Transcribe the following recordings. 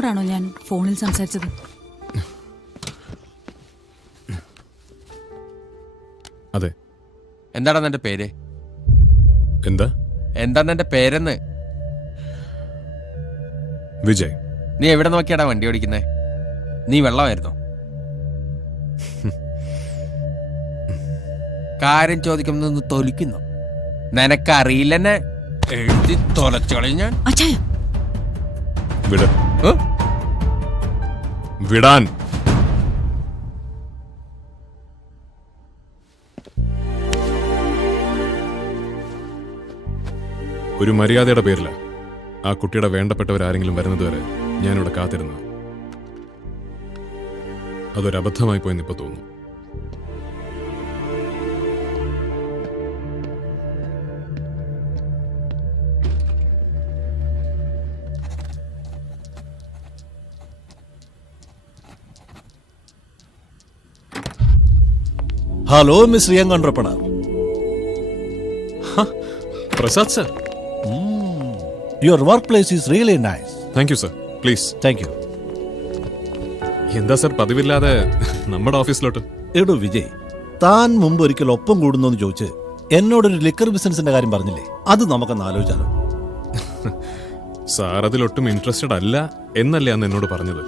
സാറിനോടാണോ ഞാൻ ഫോണിൽ സംസാരിച്ചത്? അതെ. എന്താണ് നിന്റെ പേര്? എന്താ നിന്റെ പേരെന്ന്? വിജയ്. നീ എവിടെ നോക്കിയാടാ വണ്ടി ഓടിക്കുന്നേ? നീ വെള്ളമായിരുന്നോ? കാര്യം ചോദിക്കുമെന്ന് തൊലിക്കുന്നു. നിനക്കറിയില്ലെന്നെ എഴുതി തൊലച്ചോളി ഞാൻ. വിടാൻ. ഒരു മര്യാദയുടെ പേരില്ല ആ കുട്ടിയുടെ വേണ്ടപ്പെട്ടവരാരെങ്കിലും വരുന്നതുവരെ ഞാനിവിടെ കാത്തിരുന്നു. അതൊരബദ്ധമായി പോയെന്ന് ഇപ്പൊ തോന്നുന്നു. Hello mister young entrepreneur. Prasad sir. Your work place is really nice. Thank you sir. Please. Thank you. എന്താ സർ പതിവില്ലാതെ നമ്മുടെ ഓഫീസിലോട്ട്? എടോ വിജയ്, താൻ മുമ്പ് ഒരിക്കൽ ഒപ്പം കൂടുന്നു ചോദിച്ച് എന്നോടൊരു ലിക്കർ ബിസിനസിന്റെ കാര്യം പറഞ്ഞില്ലേ? അത് നമുക്കൊന്ന് ആലോചിച്ചാലോ? സാർ അതിലൊട്ടും ഇൻട്രസ്റ്റഡ് അല്ല എന്നല്ലേ അന്ന് എന്നോട് പറഞ്ഞത്.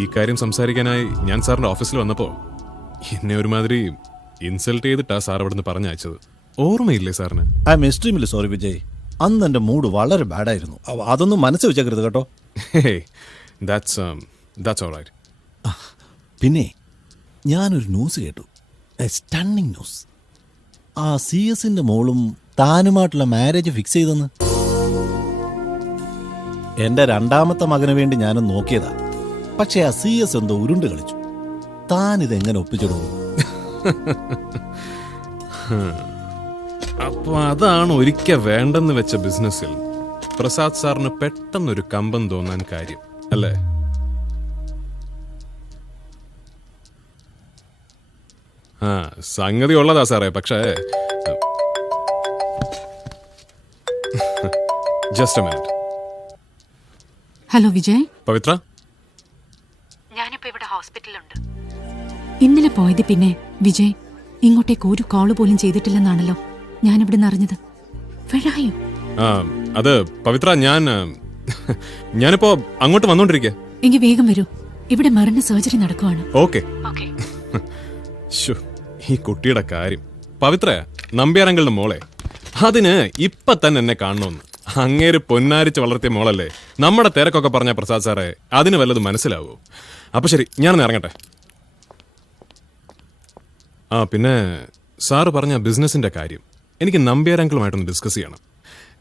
ഈ കാര്യം സംസാരിക്കാനായി ഞാൻ സാറിന്റെ ഓഫീസിൽ വന്നപ്പോ എന്നെ ഒരുമാതിരി ഇൻസൾട്ട് ചെയ്തിട്ടാ സാർ അവിടുന്ന് പറഞ്ഞയച്ചത്. ഓർമ്മയില്ലേ സാറിന്? I am extremely sorry Vijay. അന്ന് എന്റെ മൂഡ് വളരെ ബാഡായിരുന്നു. അതൊന്നും മനസ്സിൽ വെച്ചേക്കരുത് കേട്ടോ. പിന്നെ ഞാനൊരു ന്യൂസ് കേട്ടു, സ്റ്റണ്ണിങ് ന്യൂസ്. ആ CS-ന്റെ മോളും താനുമായിട്ടുള്ള മാരേജ് ഫിക്സ് ചെയ്തെന്ന്. എന്റെ രണ്ടാമത്തെ മകന് വേണ്ടി ഞാനും നോക്കിയതാ. പക്ഷെ ആ CS എന്തോ ഉരുണ്ട് കളിച്ചു. താനിതെങ്ങനെ ഒപ്പിച്ചിടും? അപ്പൊ അതാണ് ഒരിക്കൽ വേണ്ടെന്ന് വെച്ച ബിസിനസ്സിൽ പ്രസാദ് സാറിന് പെട്ടെന്നൊരു കമ്പം തോന്നാൻ കാര്യം അല്ലേ? സംഗതി ഉള്ളതാ സാറേ. പക്ഷേ just a minute. Hello Vijay. Pavithra, ഞാനിപ്പോ ഇവിടെ ഹോസ്പിറ്റലിലുണ്ട്. ഇന്നലെ പോയത് പിന്നെ വിജയ് ഇങ്ങോട്ടേക്ക് ഒരു കോള് പോലും ചെയ്തിട്ടില്ലെന്നാണല്ലോ ഞാനിവിടെ നിന്ന് അറിഞ്ഞത്. അത് പവിത്ര, ഞാനിപ്പോ അങ്ങോട്ട് വന്നോണ്ടിരിക്കുക. എങ്കിൽ വേഗം വരൂ, ഇവിടെ മരണ സർജറി നടക്കുവാണ്. ഓക്കെ. ഈ കുട്ടിയുടെ കാര്യം പവിത്ര നമ്പ്യാരങ്ങളുടെ മോളെ, അതിന് ഇപ്പൊ തന്നെ എന്നെ കാണണമെന്ന്. അങ്ങേര് പൊന്നാരിച്ച് വളർത്തിയ മോളല്ലേ. നമ്മുടെ തിരക്കൊക്കെ പറഞ്ഞ പ്രസാദ് സാറേ, അതിന് വല്ലതും മനസ്സിലാവൂ. അപ്പൊ ശരി, ഞാനൊന്ന് ഇറങ്ങട്ടെ. പിന്നെ സാറ് പറഞ്ഞ ബിസിനസിന്റെ കാര്യം എനിക്ക് നമ്പ്യാരങ്കളുമായിട്ടൊന്ന് ഡിസ്കസ് ചെയ്യണം.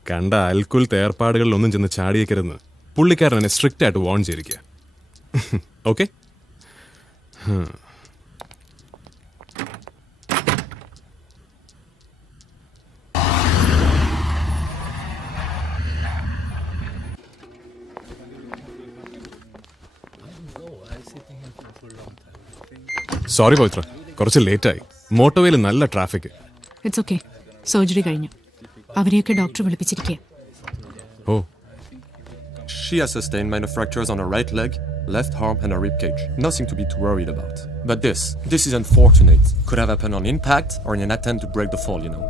കണ്ട അൽക്കുൽ ഏർപ്പാടുകളിലൊന്നും ചെന്ന് ചാടിയേക്കരുന്ന് പുള്ളിക്കാരൻ എന്നെ സ്ട്രിക്റ്റ് ആയിട്ട് വാൺ ചെയ്തിരിക്കുക. ഓക്കെ? സോറി പവിത്ര, കുറച്ച് ലേറ്റായി. മോട്ടോവേയിൽ നല്ല ട്രാഫിക്. It's okay. സർജറി കഴിഞ്ഞു. അവരെയൊക്കെ ഡോക്ടർ വിളിപ്പിച്ചിരിക്കുക. ഓ. She has sustained minor fractures on her right leg, left arm and her rib cage. Nothing to be too worried about. But this is unfortunate. Could have happened on impact or in an attempt to break the fall, you know.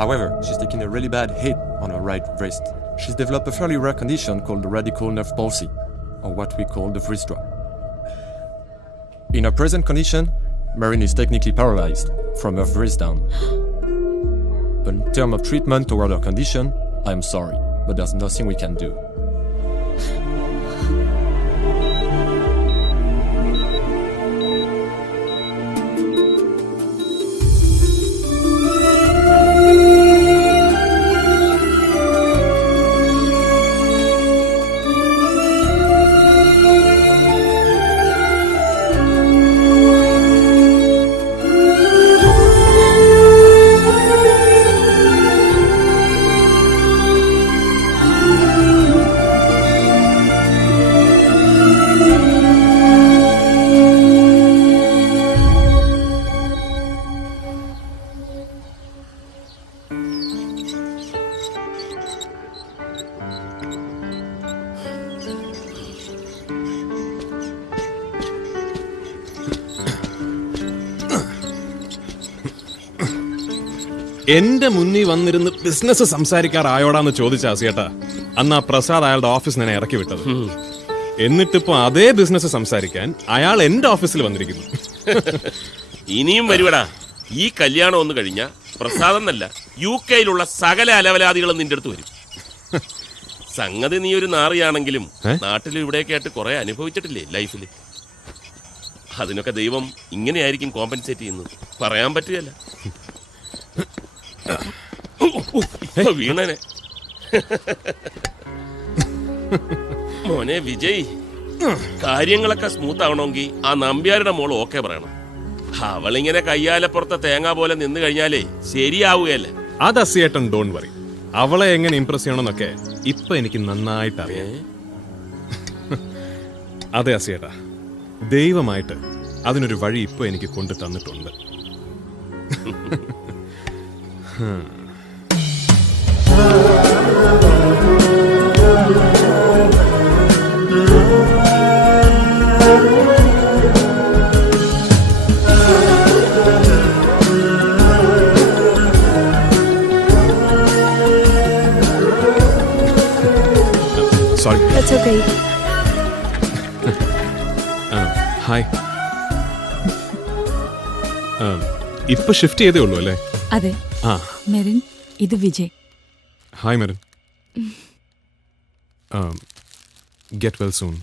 However, she's taken a really bad hit on her right wrist. She's developed a fairly rare condition called the radical nerve palsy, or what we call the wrist drop. In her present condition, Marine is technically paralyzed from her wrist down. But in terms of treatment toward her condition, I'm sorry, but there's nothing we can do. എന്റെ മുന്നിൽ വന്നിരുന്ന് business സംസാരിക്കാറായോടാന്ന് ചോദിച്ച ആസിയേട്ടാ അന്ന് ആ പ്രസാദ് അയാളുടെ office ഞാൻ ഇറക്കി വിട്ടത്. എന്നിട്ടിപ്പോ അതേ ബിസിനസ് സംസാരിക്കാൻ അയാൾ എന്റെ ഓഫീസിൽ വന്നിരിക്കുന്നു. ഇനിയും വരുവടാ. ഈ കല്യാണം ഒന്ന് കഴിഞ്ഞ പ്രസാദെന്നല്ല UK-യിലുള്ള സകല അലവലാദികളും നിന്റെ അടുത്ത് വരും. സംഗതി നീ ഒരു നാറിയാണെങ്കിലും നാട്ടിലും ഇവിടെയൊക്കെ ആയിട്ട് കുറെ അനുഭവിച്ചിട്ടില്ലേ ലൈഫിൽ. അതിനൊക്കെ ദൈവം ഇങ്ങനെയായിരിക്കും കോമ്പൻസേറ്റ് ചെയ്യുന്നത്. പറയാൻ പറ്റുകയല്ല. വീണനെ മോനെ വിജയ്, കാര്യങ്ങളൊക്കെ സ്മൂത്ത് ആവണമെങ്കിൽ ആ നമ്പ്യാരുടെ മോള് ഓക്കെ പറയണം. അവളിങ്ങനെ കയ്യാലപ്പുറത്തെ തേങ്ങ പോലെ നിന്ന് കഴിഞ്ഞാലേ ശരിയാവുകയല്ല. അത് അസിയേട്ടൻ ഡോണ്ട് വറി. അവളെ എങ്ങനെ ഇംപ്രസ് ചെയ്യണമെന്നൊക്കെ ഇപ്പൊ എനിക്ക് നന്നായിട്ട് അറിയാം. അതെ അസിയേട്ടാ, ദൈവമായിട്ട് അതിനൊരു വഴി ഇപ്പൊ എനിക്ക് കൊണ്ടു തന്നിട്ടുണ്ട്. സോറി. ഹായ്. ഇപ്പൊ ഷിഫ്റ്റ് ചെയ്തേ ഉള്ളൂ അല്ലേ? അതെ. ആ, മെറിൻ, ഇത് Vijay. Hi Merin. Get well soon.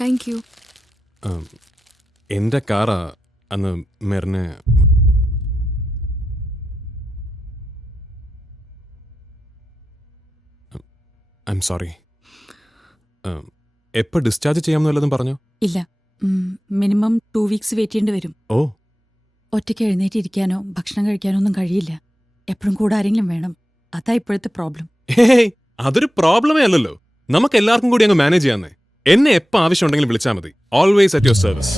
Thank you. എന്റെ കാറാ അന്ന് മെറിനെ ഐ എം സോറി. എപ്പോൾ ഡിസ്ചാർജ് ചെയ്യാമെന്ന് വല്ലതും പറഞ്ഞോ? ഇല്ല, മിനിമം 2 വീക്സ് വെയിറ്റ് ചെയ്യേണ്ടി വരും. ഓ, ഒറ്റയ്ക്ക് എഴുന്നേറ്റിരിക്കാനോ ഭക്ഷണം കഴിക്കാനോ ഒന്നും കഴിയില്ല. എപ്പോഴും കൂടെ ആരെങ്കിലും വേണം. അതാ ഇപ്പോഴത്തെ പ്രോബ്ലം. ഹേയ്, അതൊരു പ്രോബ്ലമേ അല്ലല്ലോ. നമുക്ക് എല്ലാവർക്കും കൂടി അങ്ങ് മാനേജ് ചെയ്യാന്നേ. എന്നെ എപ്പോൾ ആവശ്യമുണ്ടെങ്കിലും വിളിച്ചാൽ മതി. Always at your service.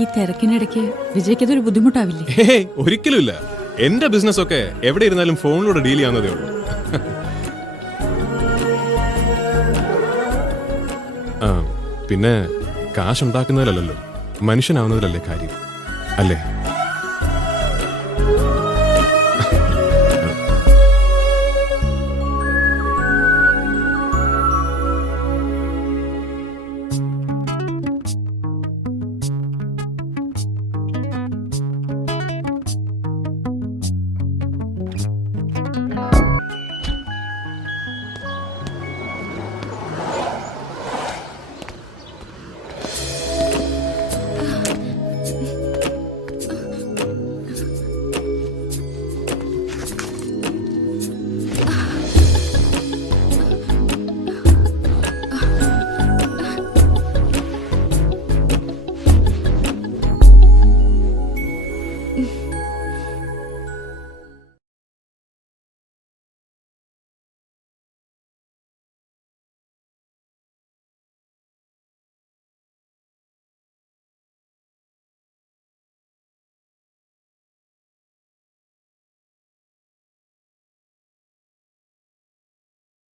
ഈ തിരക്കിനിടയ്ക്ക് വിജയ്ക്കതൊരു ബുദ്ധിമുട്ടാവില്ലേ? ഹേയ്, ഒരിക്കലുമില്ല. എന്റെ ബിസിനസ് ഒക്കെ എവിടെ ഇരുന്നാലും ഫോണിലൂടെ ഡീൽ ചെയ്യാവുന്നതേ ഉള്ളൂ. പിന്നെ കാശുണ്ടാക്കുന്നതിലല്ലോ മനുഷ്യനാവുന്നതിലല്ലേ കാര്യം, അല്ലേ?